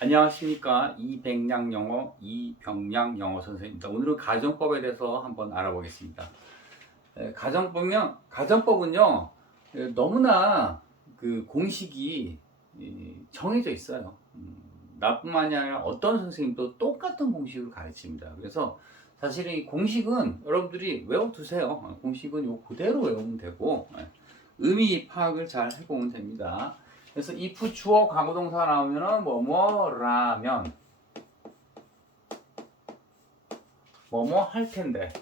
안녕하십니까. 이백양 영어, 이병양 영어 선생님입니다. 오늘은 가정법에 대해서 한번 알아보겠습니다. 가정법은요, 너무나 그 공식이 정해져 있어요. 나뿐만이 아니라 어떤 선생님도 똑같은 공식을 가르칩니다. 그래서 사실 이 공식은 여러분들이 외워두세요. 공식은 요 그대로 외우면 되고, 의미 파악을 잘 해보면 됩니다. 그래서 if 주어 과거 동사 나오면은 뭐뭐라면 뭐뭐 할 텐데,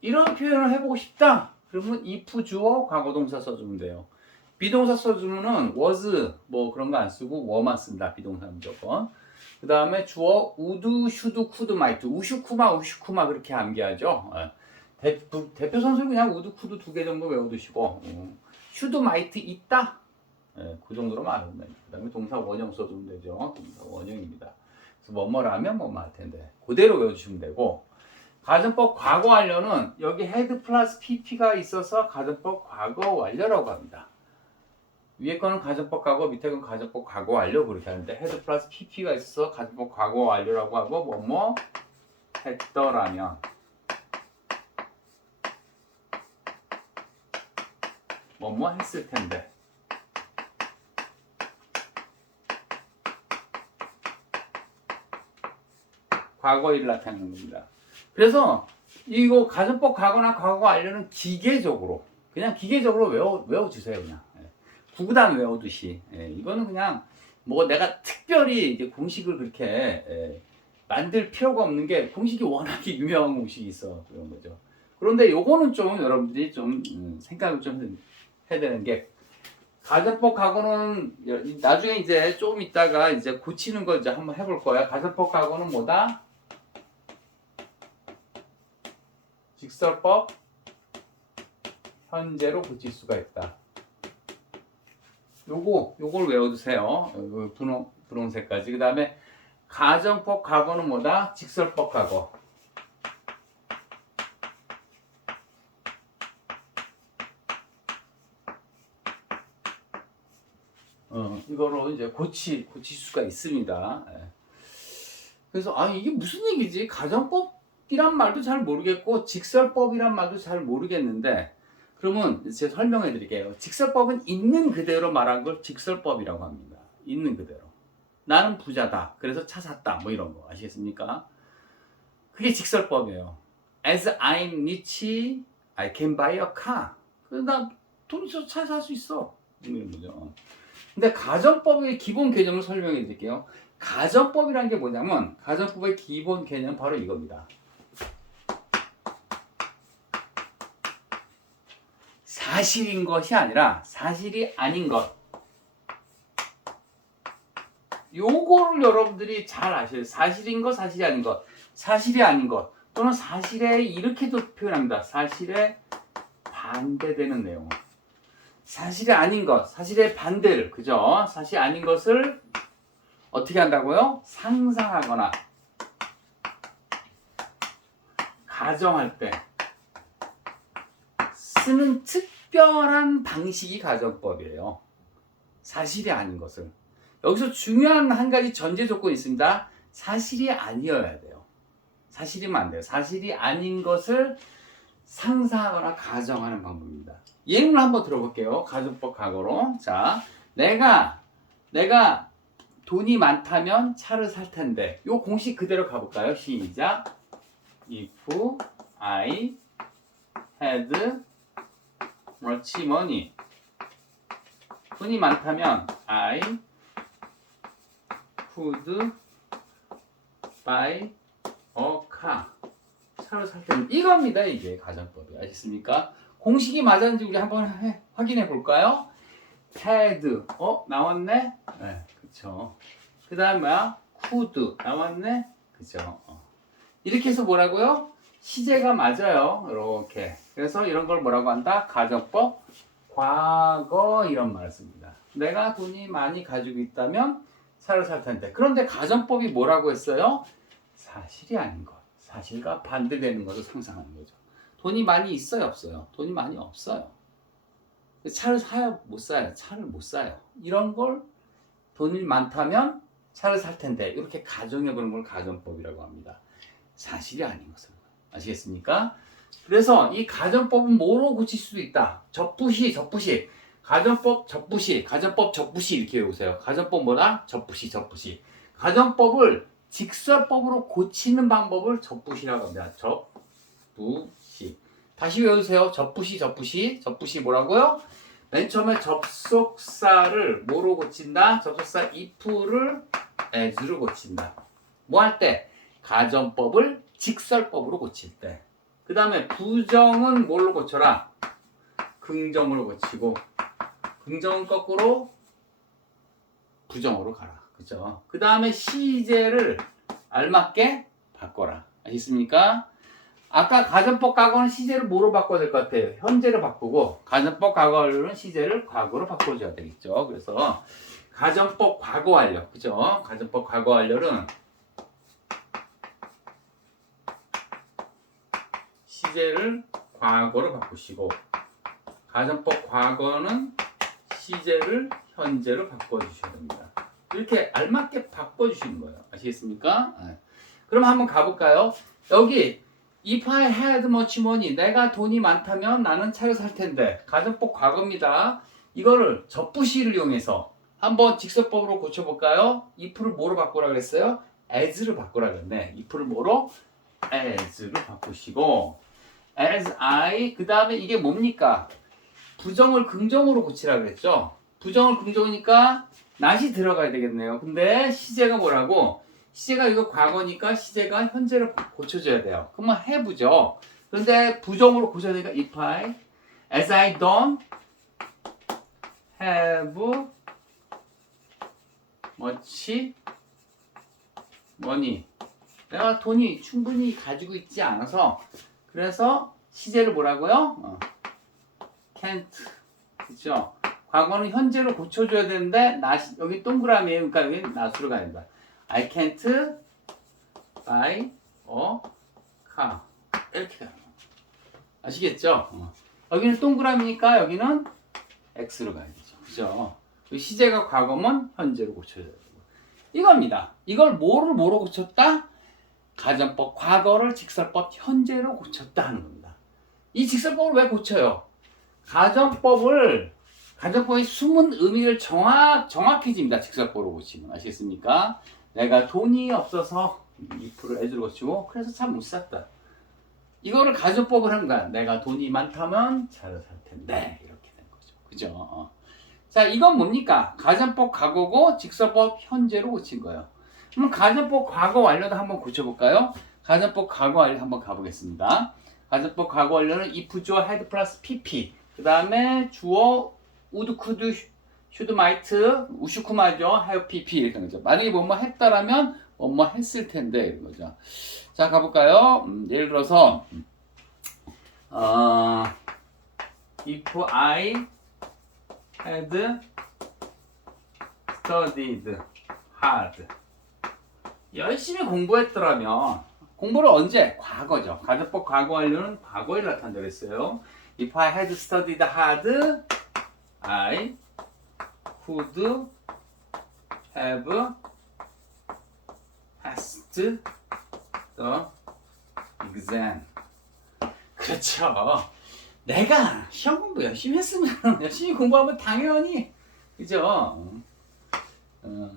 이런 표현을 해보고 싶다. 그러면 if 주어 과거 동사 써주면 돼요. 비동사 써주면은 was 뭐 그런 거 안 쓰고 were만 쓴다. 비동사 무조건. 그 다음에 주어 would, should, could, might, 우슈쿠마 그렇게 암기하죠. 대표 선수는 그냥 would, could 두 개 정도 외워두시고 should, might 있다. 그 정도로 말하면 됩니다. 그 다음에 동사 원형 써주면 되죠. 동사 원형입니다. 그래서 뭐뭐라면 뭐뭐 할 텐데 그대로 외워주시면 되고, 가정법 과거 완료는 여기 헤드 플러스 pp가 있어서 가정법 과거 완료라고 합니다. 위에 거는 가정법 과거, 밑에 거는 가정법 과거 완료 그렇게 하는데 헤드 플러스 pp가 있어서 가정법 과거 완료라고 하고, 뭐뭐 했더라면 뭐뭐 했을 텐데, 과거 일을 나타내는 겁니다. 그래서 이거 가정법 과거나 과거 완료는 기계적으로 그냥 기계적으로 외워주세요. 그냥 구구단 외우듯이. 이거는 그냥 뭐 내가 특별히 이제 공식을 그렇게 만들 필요가 없는 게, 공식이 워낙에 유명한 공식이 있어 그런 거죠. 그런데 요거는 좀 여러분들이 좀 생각을 좀 해야 되는 게, 가정법 과거는 나중에 이제 좀 이따가 이제 고치는 거 이제 한번 해볼 거야. 가정법 과거는 뭐다? 직설법 현재로 고칠 수가 있다. 요걸 외워두세요. 분홍색까지. 그 다음에 가정법 과거는 뭐다? 직설법 과거. 이거로 이제 고칠 수가 있습니다. 그래서 이게 무슨 얘기지? 가정법이란 말도 잘 모르겠고 직설법이란 말도 잘 모르겠는데, 그러면 제가 설명해 드릴게요. 직설법은 있는 그대로 말한 걸 직설법이라고 합니다. 있는 그대로. 나는 부자다. 그래서 차 샀다. 뭐 이런 거 아시겠습니까? 그게 직설법이에요. As I'm rich, I can buy a car. 그래서 나 돈 있어서 차 살 수 있어. 이런 거죠. 근데 가정법의 기본 개념을 설명해 드릴게요. 가정법이라는 게 뭐냐면, 가정법의 기본 개념은 바로 이겁니다. 사실인 것이 아니라 사실이 아닌 것. 요거를 여러분들이 잘 아셔야 돼요. 사실인 것, 사실이 아닌 것. 사실이 아닌 것. 또는 사실에 이렇게도 표현합니다. 사실에 반대되는 내용. 사실이 아닌 것, 사실의 반대를, 그죠? 사실이 아닌 것을 어떻게 한다고요? 상상하거나 가정할 때 쓰는 특별한 방식이 가정법이에요. 사실이 아닌 것을. 여기서 중요한 한 가지 전제 조건이 있습니다. 사실이 아니어야 돼요. 사실이면 안 돼요. 사실이 아닌 것을 상상하거나 가정하는 방법입니다. 예문을 한번 들어볼게요. 가정법 과거로. 자, 내가 돈이 많다면 차를 살 텐데. 요 공식 그대로 가볼까요? 시작. If I had much money. 돈이 많다면 I could buy a car. 차를 살 텐데. 이겁니다. 이게 가정법이. 아시겠습니까? 공식이 맞았는지 우리 한번 확인해 볼까요? had 나왔네. 네, 그렇죠. 그 다음에 뭐야? could 나왔네. 그죠? 이렇게 해서 뭐라고요? 시제가 맞아요. 이렇게. 그래서 이런 걸 뭐라고 한다? 가정법 과거 이런 말을 씁니다. 내가 돈이 많이 가지고 있다면 차를 살 텐데. 그런데 가정법이 뭐라고 했어요? 사실이 아닌 것. 사실과 반대되는 것을 상상하는 거죠. 돈이 많이 있어요, 없어요? 돈이 많이 없어요. 차를 사요, 못 사요? 차를 못 사요. 이런 걸 돈이 많다면 차를 살 텐데 이렇게 가정해 보는 걸 가정법이라고 합니다. 사실이 아닌 것을. 아시겠습니까? 그래서 이 가정법은 뭐로 고칠 수도 있다. 접부시, 접부시. 가정법, 접부시, 가정법, 접부시 이렇게 외우세요. 가정법 뭐다? 접부시, 접부시. 가정법을 직설법으로 고치는 방법을 접부시라고 합니다. 접부시. 다시 외우세요. 접부시, 접부시. 접부시 뭐라고요? 맨 처음에 접속사를 뭐로 고친다? 접속사 if를 as로 고친다. 뭐 할 때? 가정법을 직설법으로 고칠 때. 그 다음에 부정은 뭘로 고쳐라? 긍정으로 고치고, 긍정은 거꾸로 부정으로 가라. 그죠? 그 다음에 시제를 알맞게 바꿔라. 아시겠습니까? 아까 가정법 과거는 시제를 뭐로 바꿔야 될 것 같아요? 현재로 바꾸고, 가정법 과거는 시제를 과거로 바꿔줘야 되겠죠. 그래서 가정법 과거 완료. 그죠? 가정법 과거 완료는 시제를 과거로 바꾸시고, 가정법 과거는 시제를 현재로 바꿔주셔야 됩니다. 이렇게 알맞게 바꿔주시는 거예요. 아시겠습니까? 네. 그럼 한번 가볼까요? 여기 If I had much money, 내가 돈이 많다면 나는 차를 살 텐데. 가정법 과거입니다. 이거를 접부시를 이용해서 한번 직설법으로 고쳐볼까요? if를 뭐로 바꾸라 그랬어요? as를 바꾸라 그랬네. if를 뭐로? as로 바꾸시고, as I, 그 다음에 이게 뭡니까? 부정을 긍정으로 고치라 그랬죠? 부정을 긍정이니까 not이 들어가야 되겠네요. 근데 시제가 뭐라고? 시제가 이거 과거니까 시제가 현재로 고쳐줘야 돼요. 그러면 have죠. 그런데 부정으로 고쳐야 되니까 if I, as I don't have much money. 내가 돈이 충분히 가지고 있지 않아서, 그래서 시제를 뭐라고요? can't. 그렇죠? 과거는 현재로 고쳐줘야 되는데 not, 여기 동그라미에요. 그러니까 여기 not으로 가야 된다. I can't buy a car. 이렇게 가요. 아시겠죠? 여기는 동그라미니까 여기는 X로 가야 되죠. 그죠? 시제가 과거면 현재로 고쳐줘야 되고. 이겁니다. 이걸 뭐로 고쳤다? 가정법 과거를 직설법 현재로 고쳤다 하는 겁니다. 이 직설법을 왜 고쳐요? 가정법의 숨은 의미를 정확해집니다. 직설법으로 고치면. 아시겠습니까? 내가 돈이 없어서 if를 as로 고치고, 그래서 차 못 샀다. 이거를 가정법을 한 거야. 내가 돈이 많다면 차를 살 텐데. 이렇게 된 거죠. 그죠? 자, 이건 뭡니까? 가정법 과거고 직설법 현재로 고친 거예요. 그럼 가정법 과거 완료도 한번 고쳐볼까요? 가정법 과거 완료 한번 가보겠습니다. 가정법 과거 완료는 if 주어 had 플러스 pp. 그 다음에 주어 would, could, should, might, 우슈쿠마죠. have pp 이렇게 하는 거죠. 만약에 뭐뭐 했다라면 뭐뭐 했을 텐데 이런 거죠. 자, 가볼까요? 예를 들어서 if I had studied hard. 열심히 공부했더라면, 공부를 언제? 과거죠. 가정법 과거 완료는 과거에 나타난다고 했어요. If I had studied hard, I could have passed the exam. 그렇죠. 내가 시험 공부 열심히 했으면, 열심히 공부하면 당연히, 그죠?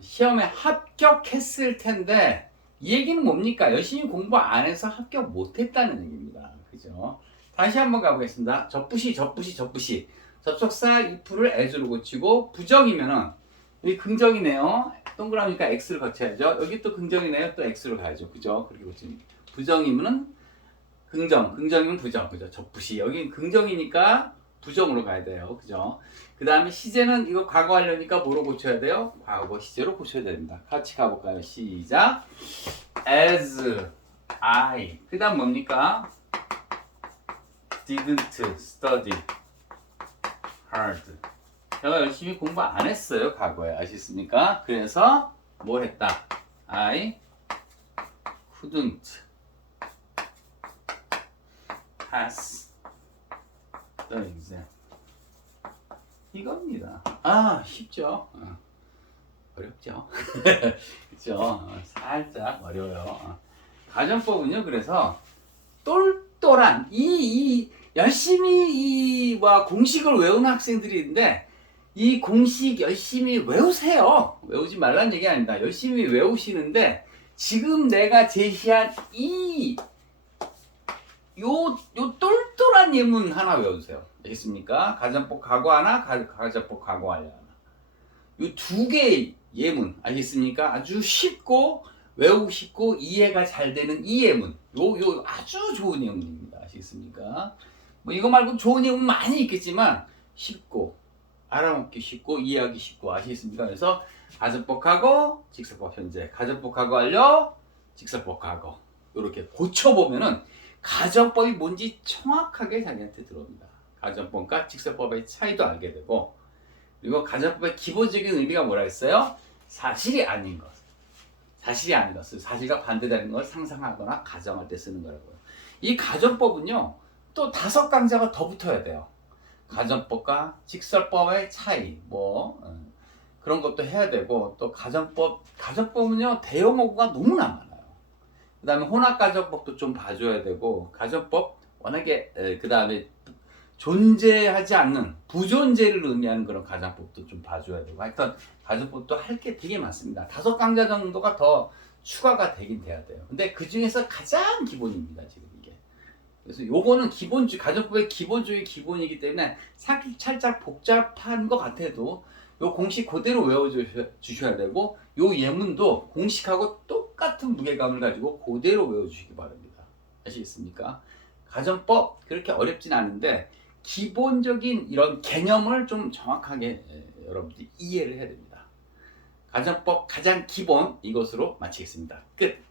시험에 합격했을 텐데, 이 얘기는 뭡니까? 열심히 공부 안 해서 합격 못 했다는 얘기입니다. 그죠? 다시 한번 가보겠습니다. 접부시. 접속사 if를 as로 고치고, 부정이면은, 여기 긍정이네요. 동그라미니까 x를 거쳐야죠. 여기 또 긍정이네요. 또 x로 가야죠. 그죠? 그렇게 고칩니다. 부정이면은 긍정이면 부정. 그죠? 접부시. 여기 긍정이니까 부정으로 가야 돼요. 그죠? 그 다음에 시제는 이거 과거 하려니까 뭐로 고쳐야 돼요? 과거 시제로 고쳐야 됩니다. 같이 가볼까요? 시작. As I. 그 다음 뭡니까? Didn't study hard. 제가 열심히 공부 안 했어요. 과거에. 아시겠습니까? 그래서 뭘 했다? I couldn't pass the exam. 이겁니다. 아, 쉽죠? 어렵죠? 그죠? 살짝 어려워요. 가정법은요, 그래서 똘똘한, 열심히 공식을 외우는 학생들이 있는데, 이 공식 열심히 외우세요. 외우지 말라는 얘기 아닙니다. 열심히 외우시는데, 지금 내가 제시한 요 똘똘한 예문 하나 외워주세요. 알겠습니까? 가정법 과거 하나, 가정법 과거 완료 하나. 요 두 개의 예문, 알겠습니까? 아주 쉽고, 외우고 쉽고, 이해가 잘 되는 이 예문. 요 아주 좋은 예문입니다. 아시겠습니까? 뭐 이거 말고 좋은 예문 많이 있겠지만, 쉽고, 알아먹기 쉽고, 이해하기 쉽고, 아시겠습니까? 그래서, 가정법 과거, 직설법 현재, 가정법 과거 완료, 직설법 과거. 요렇게 고쳐보면은, 가정법이 뭔지 정확하게 자기한테 들어옵니다. 가정법과 직설법의 차이도 알게 되고, 그리고 가정법의 기본적인 의미가 뭐라 했어요? 사실이 아닌 것. 사실이 아닌 것을, 사실과 반대되는 걸 상상하거나 가정할 때 쓰는 거라고요. 이 가정법은요, 또 5강자가 더 붙어야 돼요. 가정법과 직설법의 차이, 그런 것도 해야 되고, 또 가정법은요, 대용어가 너무나 많아요. 그 다음에 혼합가정법도 좀 봐줘야 되고, 가정법, 워낙에, 그 다음에 존재하지 않는 부존재를 의미하는 그런 가정법도 좀 봐줘야 되고, 하여튼 가정법도 할 게 되게 많습니다. 5강자 정도가 더 추가가 되긴 돼야 돼요. 근데 그 중에서 가장 기본입니다, 지금 이게. 그래서 요거는 가정법의 기본 중의 기본이기 때문에 살짝 복잡한 것 같아도 요 공식 그대로 외워주셔야 되고, 요 예문도 공식하고 똑같은 무게감을 가지고 그대로 외워주시기 바랍니다. 아시겠습니까? 가정법 그렇게 어렵진 않은데 기본적인 이런 개념을 좀 정확하게 여러분들이 이해를 해야 됩니다. 가정법 가장 기본 이것으로 마치겠습니다. 끝!